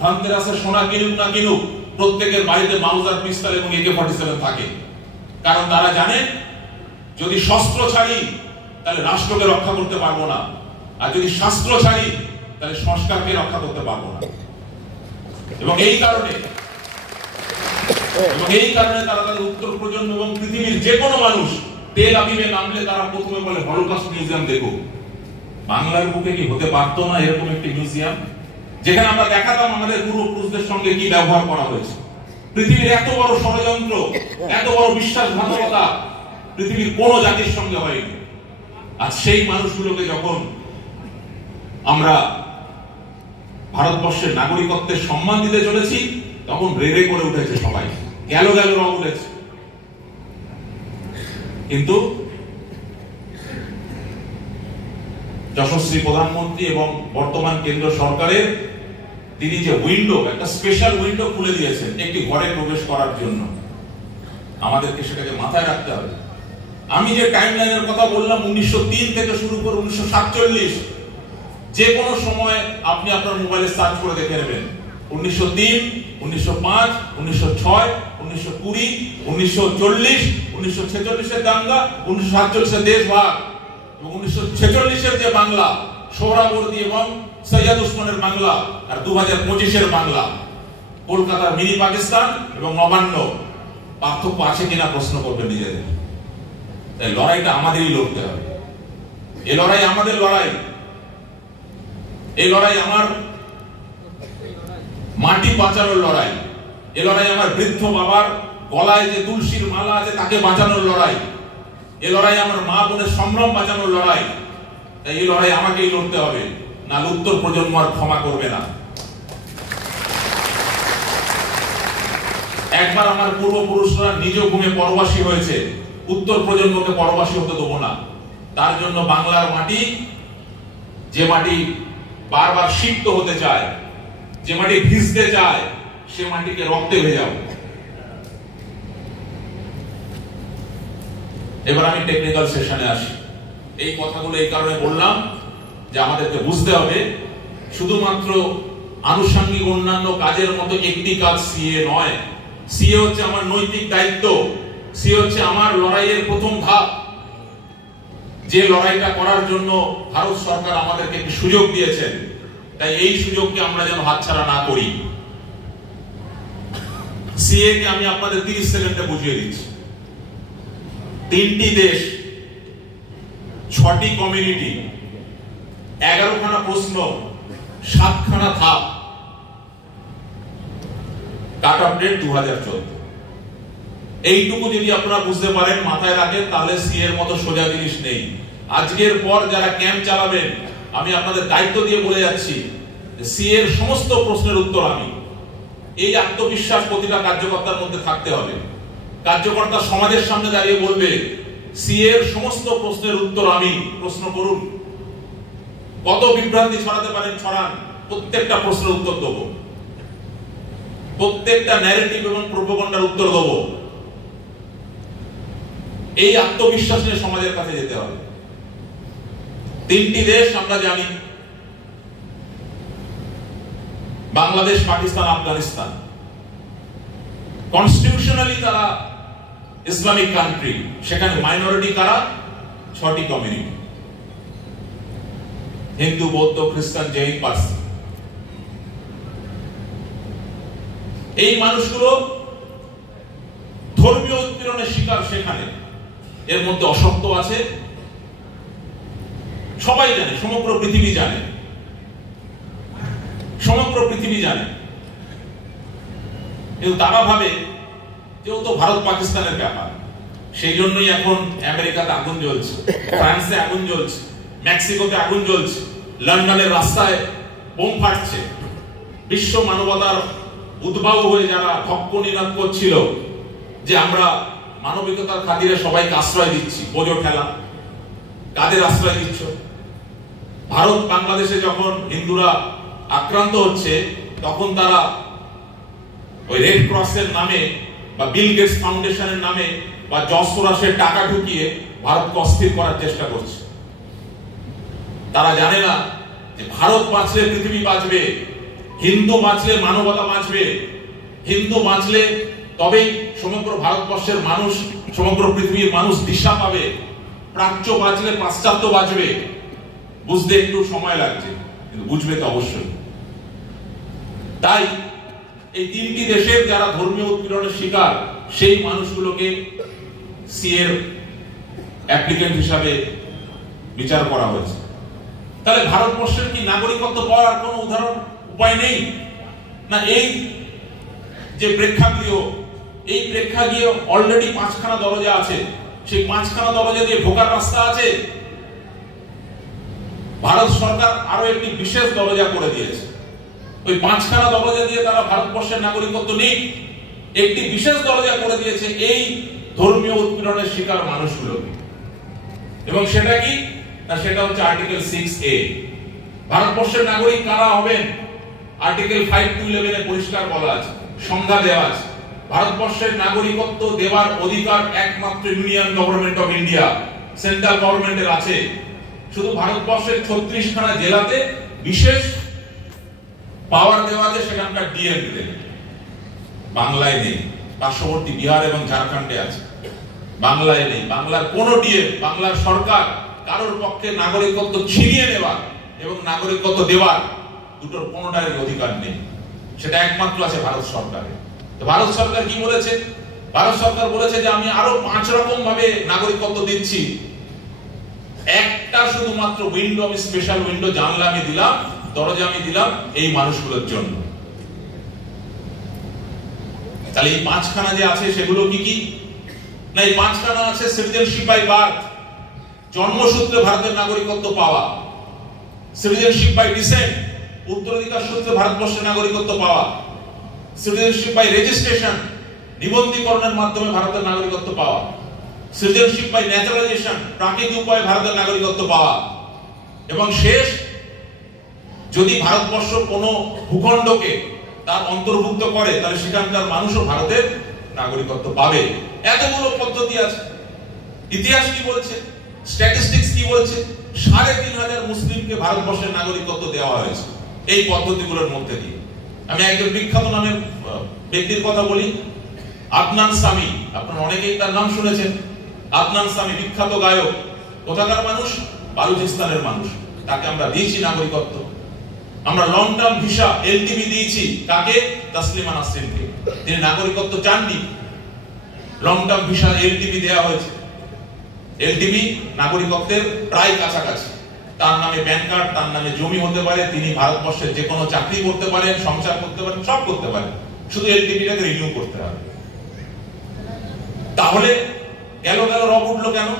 ধনতেরাসের সোনা কিনুক না কিনুক, প্রত্যেকের বাড়িতে মাউজার পিস্তল এবং AK-47 থাকে। কারণ তারা জানে যদি শস্ত্র ছাড়ি তাহলে রাষ্ট্রকে রক্ষা করতে পারবো না, আর যদি শাস্ত্র ছাড়ি তাহলে সংস্কারকে রক্ষা করতে পারবো না। এবং এই কারণে তারা তাদের উত্তর প্রজন্ম এবং পৃথিবীর যে কোনো মানুষ তেল আবিবে নামলে তারা প্রথমে বলে হলোকস্ট মিউজিয়াম দেখো। বাংলার বুকে কি হতে পারতো না এরকম একটি মিউজিয়াম, যেখানে আমরা দেখাতাম আমাদের পূর্বপুরুষদের সঙ্গে কি ব্যবহার করা হয়েছে। পৃথিবীর এত বড় ষড়যন্ত্র, এত বড় বিশ্বাসঘাতকতা পৃথিবীর কোন জাতির সঙ্গে হয়নি। আর সেই মানুষগুলোকে যখন আমরা ভারতবর্ষের নাগরিকত্বের সম্মান দিতে চলেছি, তখন রেড়ে করে উঠেছে সবাই, গেল রং উঠেছে। কিন্তু যশস্বী প্রধানমন্ত্রী এবং বর্তমান কেন্দ্র সরকারের তিনি যে উইন্ডো, একটা স্পেশাল উইন্ডো খুলে দিয়েছেন একটি ঘরে প্রবেশ করার জন্য, আমাদেরকে সেটাকে মাথায় রাখতে হবে। আমি যে টাইমলাইনের কথা বললাম 1903 থেকে শুরু করে 1947, যে কোনো সময় আপনি আপনার মোবাইলে সার্চ করে দেখে নেবেন। 1903, 1905, 1906, 1920, 1940, 1946 এর দাঙ্গা, 1947 এর দেশভাগ এবং 1946 এর যে বাংলা, সোহরাবর্দী এবং সৈয়দ উসমানের বাংলা, আর 2025 এর বাংলা, কলকাতার মিনি পাকিস্তান এবং নবান্ন, পার্থক্য আছে কিনা প্রশ্ন করবেন নিজেদের। তাই লড়াইটা আমাদেরই লড়তে হবে। এই লড়াই আমাদের লড়াই। এই লড়াই আমার মাটি বাঁচানোর লড়াই। এই লড়াই আমার বৃদ্ধ বাবার গলায় যে তুলসীর মালা আছে তাকে বাঁচানোর লড়াই। এই লড়াই আমার মা বোনের সম্ভ্রম বাঁচানোর লড়াই। তাই এই লড়াই আমাকেই লড়তে হবে, না উত্তর প্রজন্ম আর ক্ষমা করবে না। একবার আমার পূর্বপুরুষরা নিজ ভূমে পরবাসী হয়েছে, উত্তর প্রজন্মকে পরবাসী হতে দেবো না। তার জন্য বাংলার মাটি, যে মাটি বারবার সিক্ত হতে চায়, যে মাটি ভিজতে চায়, সে মাটিকে রক্তে ভেজাও। এবার আমি টেকনিক্যাল সেশনে আসি। এই কথাগুলো এই কারণে বললাম যে আমাদেরকে বুঝতে হবে শুধুমাত্র আনুষঙ্গিক অন্যান্য কাজের মতো একটি কাজ সিএ নয়। সিএ হচ্ছে আমার নৈতিক দায়িত্ব, সিএ হচ্ছে আমার লড়াইয়ের প্রথম ধাপ। যে লড়াইটা করার জন্য ভারত সরকার আমাদেরকে একটি সুযোগ দিয়েছেন, তাই এই সুযোগকে আমরা যেন হাতছাড়া না করি। সিএ কে আমি আপনাদের 30 সেকেন্ডে বুঝিয়ে দিচ্ছি। 3টি দেশ, 6টি কমিউনিটি, 11খানা প্রশ্ন, 7খানা ধাপ, কাট অফ ডেট 2014। এইটুকু যদি আপনারা বুঝতে পারেন, মাথায় রাখেন, তাহলে সি এর মতো সোজা জিনিস নেই। আজকের পর যারা ক্যাম্প চালাবেন, আমি আপনাদের দায়িত্ব দিয়ে বলে যাচ্ছি যে সি এর সমস্ত প্রশ্নের উত্তর আমি। এই আত্মবিশ্বাস প্রতিটা কার্যকর্তার মধ্যে থাকতে হবে। কার্যকর্তা সমাজের সামনে দাঁড়িয়ে বলবে সিএর সমস্ত প্রশ্নের উত্তর আমি, প্রশ্ন করুন, কত বিভ্রান্তি ছড়াতে পারেন ছড়ান, প্রত্যেকটা প্রশ্নের উত্তর দেবো, প্রত্যেকটা ন্যারেটিভ এবং প্রোপাগান্ডার উত্তর দেবো। এই আত্মবিশ্বাস নিয়ে সমাজের কাছে যেতে হবে। তিনটি দেশ আমরা জানি, বাংলাদেশ, পাকিস্তান, আফগানিস্তান। কনস্টিটিউশনালি তারা ইসলামিক কান্ট্রি, সেখানে মাইনরিটি কারা? 6টি কমিউনিটি, হিন্দু, বৌদ্ধ, খ্রিস্টান, জৈন, পার্সি। এই মানুষগুলো ধর্মীয় উৎপীড়নের শিকার সেখানে। এর মধ্যে অসত্য আছে, সবাই জানে, সমগ্র পৃথিবী জানে, সমগ্র পৃথিবী জানে। কিন্তু তারা ভাবে যেহেতু ভারত পাকিস্তানের ব্যাপার, সেই জন্যই এখন আমেরিকাতে আগুন জ্বলছে, ফ্রান্সে আগুন জ্বলছে, মেক্সিকোতে আগুন জ্বলছে, লন্ডনের রাস্তায় বোম ফাটছে। বিশ্ব মানবতার উদ্ভাব হয়ে যারা ভক্ত নিনাদ করছিল যে আমরা মানবিকতার খাতিরে সবাইকে আশ্রয় দিচ্ছি, বোঝো ঠেলা, কাদের আশ্রয় দিচ্ছ? ভারত বাংলাদেশে যখন হিন্দুরা আক্রান্ত হচ্ছে, তখন তারা ওই রেড ক্রসের নামে বা বিল গেটস ফাউন্ডেশনের নামে বা যশোরাসের টাকা ঢুকিয়ে ভারতকে অস্থির করার চেষ্টা করছে। তারা জানে না যে ভারত বাঁচলে পৃথিবী বাঁচবে, হিন্দু বাঁচলে মানবতা বাঁচবে, হিন্দু বাঁচলে তবেই সমগ্র ভারতবর্ষের মানুষ, সমগ্র পৃথিবীর মানুষ দিশা পাবে। প্রাচ্য বাঁচলে পাশ্চাত্য বাঁচবে। বুঝতে একটু সময় লাগছে, কিন্তু বুঝবে তো অবশ্যই। তাই এই তিনটি দেশের যারা ধর্মীয় উৎপীড়নের শিকার, সেই মানুষগুলোকে সিএর অ্যাপ্লিকেন্ট হিসাবে বিচার করা হয়েছে। তাহলে ভারতবর্ষের কি নাগরিকত্ব পাওয়ার কোনো উপায় নেই? না, এই যে প্রেক্ষাগৃহ, এই প্রেক্ষাগৃহ অলরেডি 5খানা দরজা আছে, সেই 5খানা দরজা দিয়ে ঢোকার রাস্তা আছে। ভারত সরকার আরো একটি বিশেষ দরজা করে দিয়েছে, ওই 5খানা দরজা দিয়ে তারা ভারতবর্ষের নাগরিকত্ব নেই, একটি বিশেষ দরজা করে দিয়েছে এই ধর্মীয় উৎপীড়নের শিকার মানুষগুলোকে। এবং সেটা কি না, সেটা হচ্ছে আর্টিকেল 6A। ভারতবর্ষের নাগরিক কারা হবেন? আর্টিকেল 5 to 11 এ পরিষ্কার বলা আছে, সংজ্ঞা দেওয়া আছে। ভারতবর্ষের নাগরিকত্ব দেওয়ার অধিকার একমাত্র union government of India, central গভর্নমেন্টের আছে। শুধু ভারতবর্ষের 36খানা জেলাতে বিশেষ পাওয়ার দেওয়া আছে, সেখানকার ডিএম দের। বাংলায় নেই, পার্শ্ববর্তী বিহার এবং ঝাড়খণ্ডে আছে, বাংলায় নেই। বাংলার কোন ডিএম, বাংলার সরকার কারোর পক্ষে নাগরিকত্ব ছিনিয়ে নেওয়ার এবং নাগরিকত্ব দেওয়ার দুটোর কোনটারই অধিকার নেই, সেটা একমাত্র আছে ভারত সরকারের। তো ভারত সরকার কি বলেছে? ভারত সরকার বলেছে যে আমি আরো 5 রকম ভাবে নাগরিকত্ব দিচ্ছি। একটা শুধুমাত্র উইন্ডো, আমি স্পেশাল উইন্ডো, জানলা আমি দিলাম, দরজা আমি দিলাম এই মানুষগুলোর জন্য। তাহলে এই 5খানা যে আছে সেগুলো কি কি? না, এই 5খানা আছে সিটিজেনশিপ বাই বার্থ, জন্মসূত্রে ভারতের নাগরিকত্ব পাওয়া; সিটিজেনশিপ বাই ডিসেন্ট, উত্তরাধিকার সূত্রে ভারতবর্ষের নাগরিকত্ব পাওয়া; সিটিজেনশিপ বাই রেজিস্ট্রেশন, নিবন্ধীকরণের মাধ্যমে ভারতের নাগরিকত্ব পাওয়া; সিটিজেনশিপ বাই ন্যাচারালাইজেশন, প্রাকৃতিক উপায়ে ভারতের নাগরিকত্ব পাওয়া; এবং শেষ, যদি ভারতবর্ষ কোনো ভূখণ্ডকে তার অন্তর্ভুক্ত করে, তাহলে সেখানকার মানুষও ভারতের নাগরিকত্ব পাবে। এতগুলো পদ্ধতি আছে। ইতিহাস কি বলছে, স্ট্যাটিস্টিক্স কি বলছে? 3,500 মুসলিমকে ভারতবর্ষের নাগরিকত্ব দেওয়া হয়েছে এই পদ্ধতিগুলোর মধ্যে দিয়ে। আমি একজন বিখ্যাত নামের ব্যক্তির কথা বলি, আদনান সামি। আপনারা অনেকেই তার নাম শুনেছেন। আদনান সামি বিখ্যাত গায়ক, কোথাকার মানুষ? বালুচিস্তানের মানুষ। তাকে আমরা দিয়েছি নাগরিকত্ব। আমরা লং টার্ম ভিসা এলটিবি দিয়েছি কাকে? তাসলিমা নাসরিনকে। তিনি নাগরিকত্ব চাননি, লং টার্ম ভিসা এলটিবি দেওয়া হয়েছে। এলটিবি নাগরিকত্বের প্রায় কাছাকাছি। তার নামে প্যান কার্ড, তার নামে জমি হতে পারে, তিনি ভারতবর্ষের যে কোনো চাকরি করতে পারেন, সংসার করতে পারেন, সব করতে পারেন, শুধু এলটিবিটাকে রিনিউ করতে হবে। তাহলে গেল রব উঠলো কেন?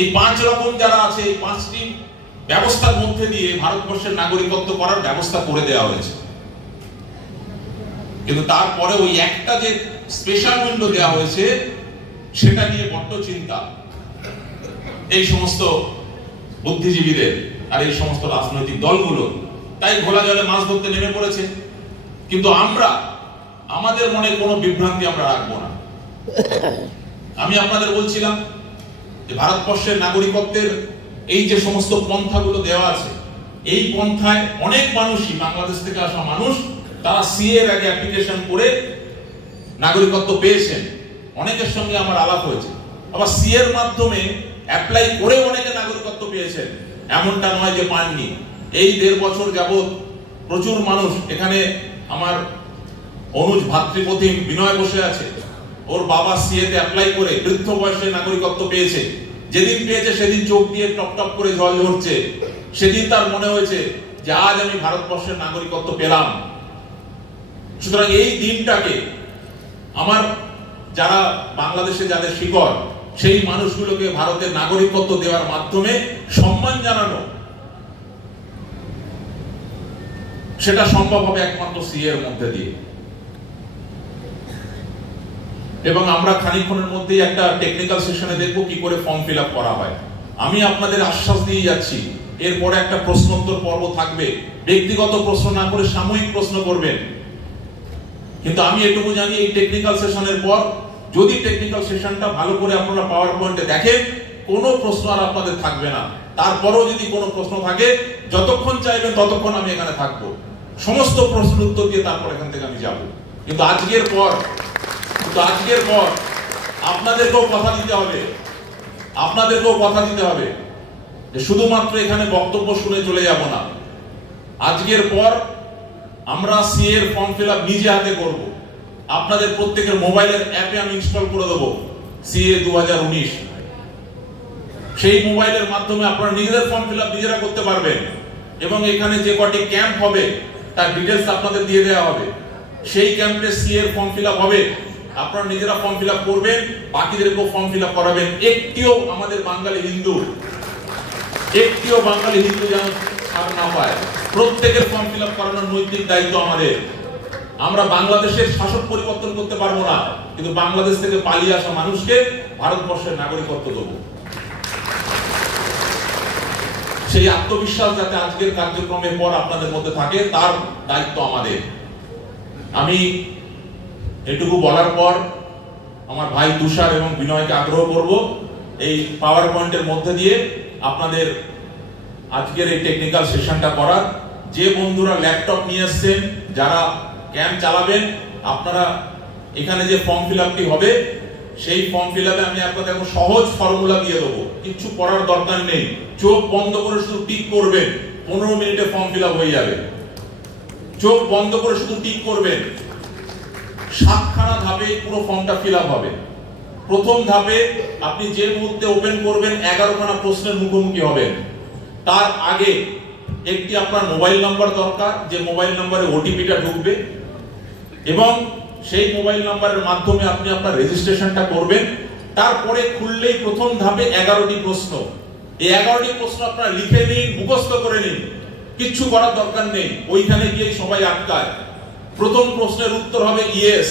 এই 5 রকম যারা আছে, এই 5টি ব্যবস্থার মধ্যে দিয়ে ভারতবর্ষের নাগরিকত্ব করার ব্যবস্থা করে দেওয়া হয়েছে। কিন্তু তারপরে ওই একটা যে স্পেশাল উইন্ডো দেওয়া হয়েছে, সেটা নিয়ে বড্ড চিন্তা এই সমস্ত বুদ্ধিজীবীদের আর এই সমস্ত রাজনৈতিক দলগুলো। তাই ঘোলা জলে মাছ ধরতে নেমে পড়েছে। কিন্তু আমরা আমাদের মনে কোনো বিভ্রান্তি আমরা রাখবো না। আমি আপনাদের বলছিলাম যে ভারতবর্ষের নাগরিকত্বের এই যে সমস্ত পন্থাগুলো দেওয়া আছে, এই পন্থায় অনেক মানুষই, বাংলাদেশ থেকে আসা মানুষ, তারা সিএ এর আগে অ্যাপ্লিকেশন করে নাগরিকত্ব পেয়েছেন। অনেকের সঙ্গে আমার আলাপ হয়েছে। আবার সিএ এর মাধ্যমে অ্যাপ্লাই করে অনেকে নাগরিকত্ব পেয়েছেন, এমনটা নয় যে পাননি। এই 1.5 বছর যাবত প্রচুর মানুষ, এখানে আমার অনুজ ভাতৃপ্রতিম বিনয় বসে আছে, ওর বাবা সিএ তে অ্যাপ্লাই করে বৃদ্ধ বয়সে নাগরিকত্ব পেয়েছে। যেদিন পেয়েছে সেদিন চোখ দিয়ে টপ টপ করে জল ঝরছে। সেদিন তার মনে হয়েছে যে আজ আমি ভারতবর্ষের নাগরিকত্ব পেলাম। সুতরাং এই দিনটাকে আমার যারা বাংলাদেশে যাদের শিকড়, সেই মানুষগুলোকে ভারতের নাগরিকত্ব দেওয়ার মাধ্যমে সম্মান জানানো, সেটা সম্ভব হবে একমাত্র সিএ এর মধ্যে দিয়ে। এবং আমরা খানিকক্ষণের মধ্যেই একটা টেকনিক্যাল সেশনে দেখব কি করে ফর্ম ফিল আপ করা হয়। আমি আপনাদের আশ্বাস দিয়ে যাচ্ছি, এরপরে একটা প্রশ্নোত্তর পর্ব থাকবে। ব্যক্তিগত প্রশ্ন না করে সাময়িক প্রশ্ন করবেন। কিন্তু আমি এটুকু জানি, এই টেকনিক্যাল সেশনের পর যদি টেকনিক্যাল সেশনটা ভালো করে আপনারা পাওয়ার পয়েন্টে দেখেন, কোনো প্রশ্ন আর আপনাদের থাকবে না। তারপরেও যদি কোনো প্রশ্ন থাকে, যতক্ষণ চাইবেন ততক্ষণ আমি এখানে থাকবো, সমস্ত প্রশ্নের উত্তর দিয়ে তারপর এখান থেকে আমি যাব। কিন্তু আজকের পর আপনাদেরকেও কথা দিতে হবে, যে শুধুমাত্র এখানে বক্তব্য শুনে চলে যাব না। আজকের পর আমরা সিএ এর ফর্ম ফিল আপ নিজে হাতে করব। আপনাদের প্রত্যেকের মোবাইলের অ্যাপে আমি ইনস্টল করে দেবো সিএ 2019। সেই মোবাইলের মাধ্যমে আপনারা নিজেদের ফর্ম ফিল আপ নিজেরা করতে পারবেন। এবং এখানে যে কটি ক্যাম্প হবে তার ডিটেলস আপনাদের দিয়ে দেওয়া হবে। সেই ক্যাম্পে সিএ এর ফর্ম ফিল আপ হবে, আপনারা নিজেরা ফর্ম ফিল আপ করবেন, বাকিদেরকেও ফর্ম ফিল আপ করাবেন। একটিও আমাদের বাঙালি হিন্দু যেন ছাড় না পায়। প্রত্যেকের ফর্ম ফিল আপ করানোর নৈতিক দায়িত্ব আমাদের। আমরা বাংলাদেশের শাসক পরিবর্তন করতে পারবো না, কিন্তু বাংলাদেশ থেকে পালিয়ে আসা মানুষকে ভারতবর্ষের নাগরিকত্ব দেবো। সেই আত্মবিশ্বাস যাতে আজকের কার্যক্রমের পর আপনাদের মধ্যে থাকে, তার দায়িত্ব আমাদের। আমি এটুকু বলার পর আমার ভাই তুষার এবং বিনয়কে আগ্রহ করব এই পাওয়ার পয়েন্টের মধ্যে দিয়ে আপনাদের আজকের এই টেকনিক্যাল সেশনটা করার। যে বন্ধুরা ল্যাপটপ নিয়ে এসেছেন, যারা ক্যাম্প চালাবেন, আপনারা এখানে যে ফর্ম ফিল আপটি হবে, সেই ফর্ম ফিল আপে আমি আপনাদের একটা সহজ ফর্মুলা দিয়ে দেবো। কিছু পড়ার দরকার নেই, চোখ বন্ধ করে শুধু টিক করবেন, 15 মিনিটে ফর্ম ফিল আপ হয়ে যাবে। চোখ বন্ধ করে শুধু টিক করবেন। 7খানা ধাপে পুরো ফর্মটা ফিল আপ হবে। প্রথম ধাপে আপনি যে মুহূর্তে ওপেন করবেন 11খানা প্রশ্নের মুখোমুখি হবেন। তার আগে একটি আপনার মোবাইল নাম্বার দরকার, যে মোবাইল নাম্বারে ওটিপিটা ঢুকবে, এবং সেই মোবাইল নাম্বারের মাধ্যমে আপনি আপনার রেজিস্ট্রেশনটা করবেন। তারপরে খুললেই প্রথম ধাপে 11টি প্রশ্ন। এই 11টি প্রশ্ন আপনারা লিখে নিন, মুখস্থ করে নিন, কিচ্ছু করার দরকার নেই। ওইখানে গিয়ে সবাই আটকায়। প্রথম প্রশ্নের উত্তর হবে ইয়েস।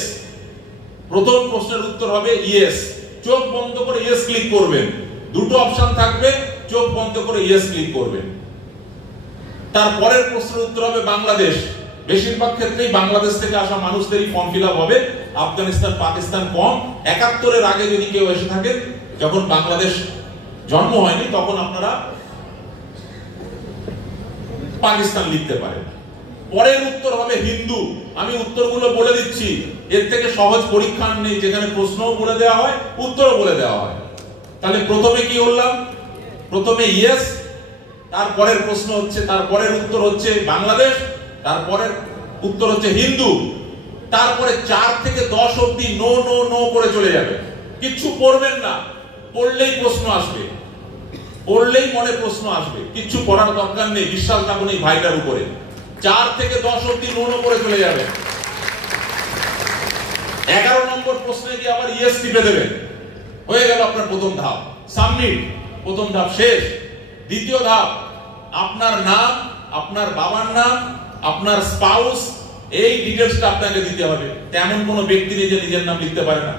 চোখ বন্ধ করে ইয়েস ক্লিক করবেন। দুটো অপশন থাকবে, চোখ বন্ধ করে ইয়েস ক্লিক করবেন। তারপরের প্রশ্নের উত্তর হবে বাংলাদেশ। বেশিরভাগ ক্ষেত্রেই বাংলাদেশ থেকে আসা মানুষদেরই ফর্ম ফিল আপ হবে, আফগানিস্তান পাকিস্তান কম। 71-এর আগে যদি কেউ এসে থাকেন, যখন বাংলাদেশ জন্ম হয়নি, তখন আপনারা পাকিস্তান লিখতে পারেন। পরের উত্তর হবে হিন্দু। আমি উত্তরগুলো বলে দিচ্ছি, এর থেকে সহজ পরীক্ষা নেই, যেখানে প্রশ্নও বলে দেওয়া হয়, উত্তরও বলে দেওয়া হয়। তাহলে প্রথমে কি বললাম? প্রথমে ইয়েস, তারপরের প্রশ্ন হচ্ছে, তারপরের উত্তর হচ্ছে বাংলাদেশ, তারপরের উত্তর হচ্ছে হিন্দু। তারপরে 4 থেকে 10 অবধি নো নো নো করে চলে যাবে। কিচ্ছু পড়বেন না, পড়লেই প্রশ্ন আসবে, পড়লেই মনে প্রশ্ন আসবে। কিচ্ছু পড়ার দরকার নেই, বিশ্বাস রাখুন এই ভাইটার উপরে। 4 থেকে 10 অবধি নো নো করে চলে যাবে। 11 নম্বর প্রশ্নে গিয়ে আবার ইয়েস টিপে দেবেন। হয়ে গেল আপনার প্রথম ধাপ, সাবমিট। প্রথম ধাপ শেষ। দ্বিতীয় ধাপ, আপনার নাম, আপনার বাবার নাম, আপনার স্পাউস, এই ডিটেলসটা আপনাকে দিতে হবে। তেমন কোনো ব্যক্তি নেই যে নিজের নাম লিখতে পারে না।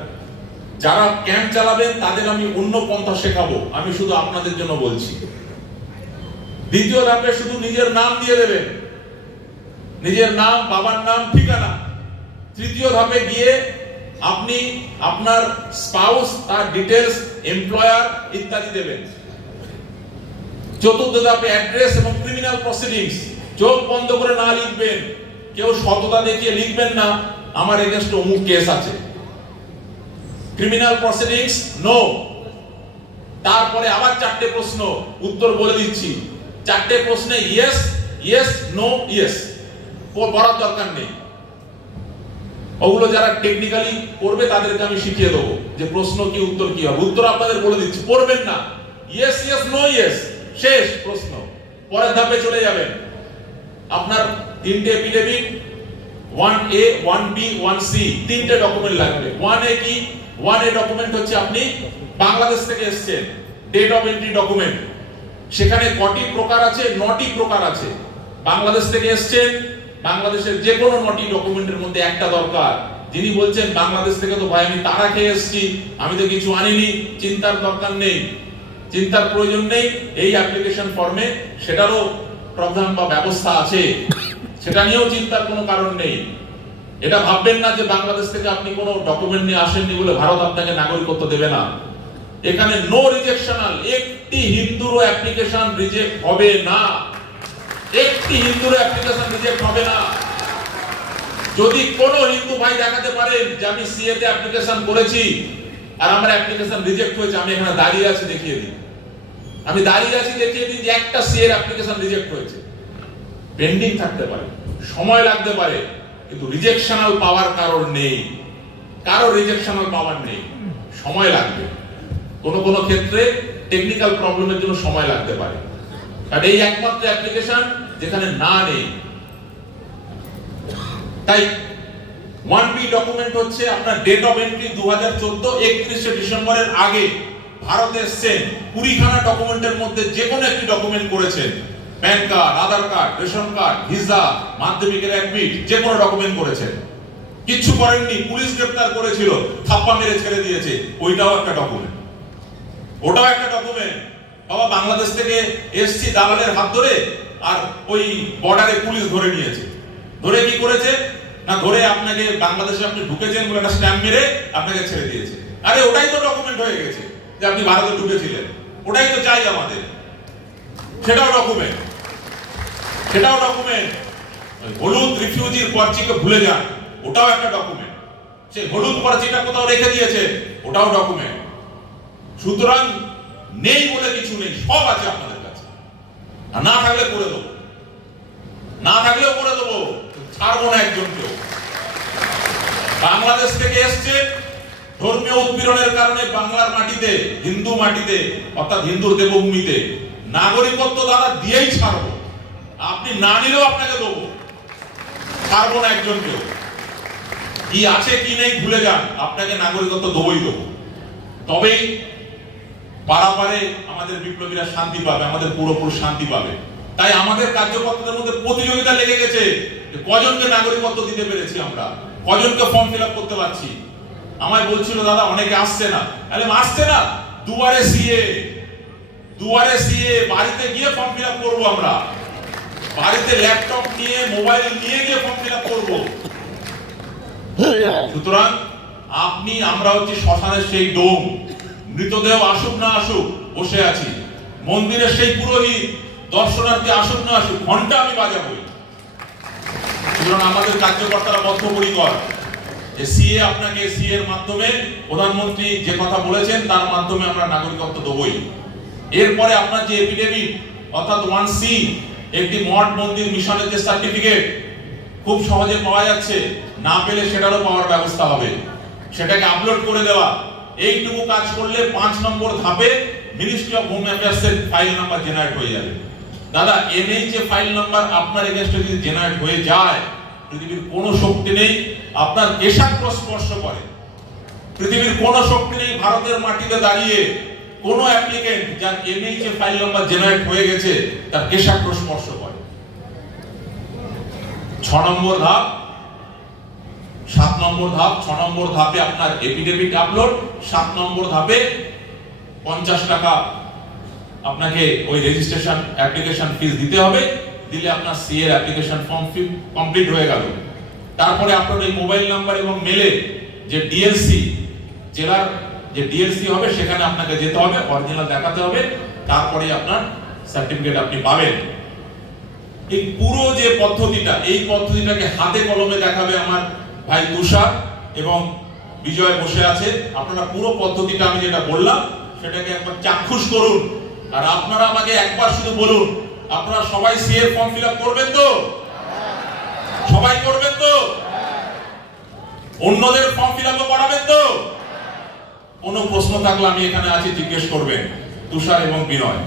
যারা ক্যাম্প চালাবেন তাদের আমি অন্য পন্থা শেখাবো, আমি শুধু আপনাদের জন্য বলছি। দ্বিতীয় ধাপে শুধু নিজের নাম দিয়ে দেবেন, নিজের নাম, বাবার নাম, ঠিকানা। তৃতীয় ধাপে গিয়ে আপনি আপনার স্পাউস, তার ডিটেলস, এমপ্লয়ার ইত্যাদি দেবেন। চতুর্থ ধাপে অ্যাড্রেস এবং ক্রিমিনাল প্রসিডিংস। চোখ বন্ধ করে না লিখবেন, কেউ সততা দেখিয়ে লিখবেন না আমার এগেইনস্ট অমুক কেস আছে। Criminal proceedings no. তারপরে আবার 4টে প্রশ্ন, উত্তর বলে দিচ্ছি। 4টে প্রশ্নে ইয়েস, ইয়েস, নো, ইয়েস, পড়ার দরকার নেই। ওগুলো যারা টেকনিক্যালি করবে তাদেরকে আমি শিখিয়ে দেবো যে প্রশ্ন কি, উত্তর কি হবে। উত্তর আপনাদের বলে দিচ্ছি, পড়বেন না। ইয়েস, ইয়েস, নো, ইয়েস, শেষ প্রশ্ন। পরের ধাপে চলে যাবেন। আপনার 3টে এফিডেভিট, 1A, 1B, 1C, 3টে ডকুমেন্ট লাগবে। 1A কি? 1A ডকুমেন্ট হচ্ছে আপনি বাংলাদেশ থেকে এসেছেন, ডেট অফ এন্ট্রি ডকুমেন্ট। সেখানে কটি প্রকার আছে? 9টি প্রকার আছে। বাংলাদেশ থেকে এসেছেন, বাংলাদেশের যে কোনো 9টি ডকুমেন্টের মধ্যে একটা দরকার। যিনি বলছেন বাংলাদেশ থেকে তো ভাই আমি তাড়া খেয়ে এসেছি, আমি তো কিছু আনিনি, চিন্তার দরকার নেই, চিন্তার প্রয়োজন নেই। এই অ্যাপ্লিকেশন ফর্মে সেটারও প্রধান বা ব্যবস্থা আছে, সেটা নিয়েও চিন্তার কোনো কারণ নেই। এটা ভাববেন না যে বাংলাদেশ থেকে আপনি কোনো ডকুমেন্ট নিয়ে আসেননি বলে ভারত আপনাকে নাগরিকত্ব দেবে না। এখানে নো রিজেকশনাল, একটি হিন্দুরও অ্যাপ্লিকেশন রিজেক্ট হবে না। একটি হিন্দুর অ্যাপ্লিকেশন রিজেক্ট হবে না। যদি কোনো হিন্দু ভাই দেখাতে পারেন যে আমি সিএ তে অ্যাপ্লিকেশন করেছি আর আমার অ্যাপ্লিকেশন রিজেক্ট হয়েছে, আমি এখানে দাঁড়িয়ে আছি দেখিয়ে দিই, আমি দাঁড়িয়ে আছি দেখিয়ে দিই যে একটা সিএ এর অ্যাপ্লিকেশন রিজেক্ট হয়েছে। পেন্ডিং থাকতে পারে, সময় লাগতে পারে, কিন্তু রিজেকশনাল পাওয়ার কারণ নেই, কারো রিজেকশনাল পাওয়ার নেই, সময় লাগবে। কোনো কোনো ক্ষেত্রে টেকনিক্যাল প্রবলেমের জন্য সময় লাগতে পারে। আর এই একমাত্র অ্যাপ্লিকেশন যেখানে না নেই। তাই 1B ডকুমেন্ট হচ্ছে আপনার ডেট অফ এন্ট্রি 2014 31শে ডিসেম্বরের আগে ভারতে এসেছেন, 20খানা ডকুমেন্টের মধ্যে যে কোনো একটি ডকুমেন্ট করেছেন। প্যান কার্ড, আধার কার্ড, রেশন কার্ড, ভিসা, মাধ্যমিকের অ্যাডমিট, যে কোনো ডকুমেন্ট করেছেন। কিচ্ছু করেননি, পুলিশ গ্রেফতার করেছিল, থাপ্পা মেরে ছেড়ে দিয়েছে, ওইটাও একটা ডকুমেন্ট, ওটাও একটা ডকুমেন্ট। বাবা বাংলাদেশ থেকে এসছি দালালের হাত ধরে, আর ওই বর্ডারে পুলিশ ধরে নিয়েছে। ধরে কি করেছে না, ধরে আপনাকে বাংলাদেশে আপনি ঢুকেছেন বলে একটা স্ট্যাম্প মেরে আপনাকে ছেড়ে দিয়েছে। আরে ওটাই তো ডকুমেন্ট হয়ে গেছে যে আপনি ভারতে ঢুকেছিলেন, ওটাই তো চাই আমাদের, সেটাও ডকুমেন্ট, সেটাও ডকুমেন্ট। হলুদ রিফিউজির পর্চিকে ভুলে যান, ওটাও একটা ডকুমেন্ট। সেই হলুদ পর্চিটা কোথাও রেখে দিয়েছে, ওটাও ডকুমেন্ট। সুতরাং নেই বলে কিছু নেই, সব আছে আপনাদের কাছে। আর না থাকলে করে দেবো, না থাকলেও করে দেবো, ছাড়বো না একজনকেও। বাংলাদেশ থেকে এসছে, ধর্মীয় উৎপীড়নের কারণে বাংলার মাটিতে, হিন্দু মাটিতে, অর্থাৎ হিন্দুর দেবভূমিতে নাগরিকত্ব দ্বারা দিয়েই ছাড়বো। আপনি না নিলেও আপনাকে দেবো, ছাড়বো না একজনকেও। কি আছে কি নেই ভুলে যান, আপনাকে নাগরিকত্ব দেবোই দেবো। তবেই পারাপারে আমাদের বিপ্লবীরা শান্তি পাবে, আমাদের পূর্বপুরুষ শান্তি পাবে। তাই আমাদের কার্যকর্তাদের মধ্যে প্রতিযোগিতা লেগে গেছে যে কজনকে নাগরিকত্ব দিতে পেরেছি আমরা, কজনকে ফর্ম ফিল আপ করতে পারছি। আমায় বলছিল দাদা অনেকে আসছে না, আরে আসছে না, দুয়ারে সিএ, দুয়ারে সিএ, বাড়িতে গিয়ে ফর্ম ফিল আপ করবো আমরা, বাড়িতে ল্যাপটপ নিয়ে, মোবাইল নিয়ে গিয়ে ফর্ম ফিল আপ করবো। সুতরাং আপনি, আমরা হচ্ছে শ্মশানের সেই ডোম, মৃতদেহ আসুক না আসুক বসে আছি। মন্দিরের সেই পুরোহিত, দর্শনার্থী আসুক না আসুক, ঘন্টা আমি বাজাবই। সুতরাং আমাদের কার্যকর্তারা বদ্ধপরিকর যে সিএ, আপনাকে সিএ এর মাধ্যমে প্রধানমন্ত্রী যে কথা বলেছেন তার মাধ্যমে আমরা নাগরিকত্ব দেবই। এরপরে আপনার যে এফিডেভিট অর্থাৎ 1C, একটি মঠ মন্দির মিশনের যে সার্টিফিকেট খুব সহজে পাওয়া যাচ্ছে, না পেলে সেটারও পাওয়ার ব্যবস্থা হবে, সেটাকে আপলোড করে দেওয়া। এইটুকু কাজ করলে 5 নম্বর ধাপে মিনিস্ট্রি অফ হোম অ্যাফেয়ার্স এর ফাইল নাম্বার জেনারেট হয়ে যাবে। দাদা এনএইচ এ ফাইল নাম্বার আপনার এগেইনস্টে যদি জেনারেট হয়ে যায়, পৃথিবীর কোনো শক্তি নেই আপনার কেশাগ্র স্পর্শ করে। পৃথিবীর কোনো শক্তি নেই ভারতের মাটিতে দাঁড়িয়ে কোন অ্যাপ্লিকেন্ট যার এনএইচ এ ফাইল নাম্বার জেনারেট হয়ে গেছে তার কেশাগ্র স্পর্শ করে। 6 নম্বর ধাপ 7 নম্বর ধাপ, 6 নম্বর ধাপে আপনার এফিডেভিট আপলোড, 7 নম্বর ধাপে 50 টাকা আপনাকে ওই রেজিস্ট্রেশন অ্যাপ্লিকেশন ফিস দিতে হবে, দিলে আপনার সি এর অ্যাপ্লিকেশন ফর্ম কমপ্লিট হয়ে গেল। তারপরে আপনার এই মোবাইল নাম্বার এবং মেলে যে ডিএলসি, জেলার যে ডিএলসি হবে সেখানে আপনাকে যেতে হবে, অরিজিনাল দেখাতে হবে, তারপরে আপনার সার্টিফিকেট আপনি পাবেন। এই পুরো যে পদ্ধতিটা, এই পদ্ধতিটাকে হাতে কলমে দেখাবে আমার ভাই তুষার এবং বিজয় বসে আছে। আপনারা পুরো পদ্ধতিটা আমি যেটা বললাম সেটাকে একবার চাক্ষুষ করুন, আর আপনারা আমাকে একবার শুধু বলুন, আপনারা সবাই সি এর ফর্ম ফিল আপ করবেন তো? সবাই করবেন তো? অন্যদের ফর্ম ফিল আপ করাবেন তো? কোনো প্রশ্ন থাকলে আমি এখানে আছি, জিজ্ঞেস করবেন তুষার এবং বিনয়।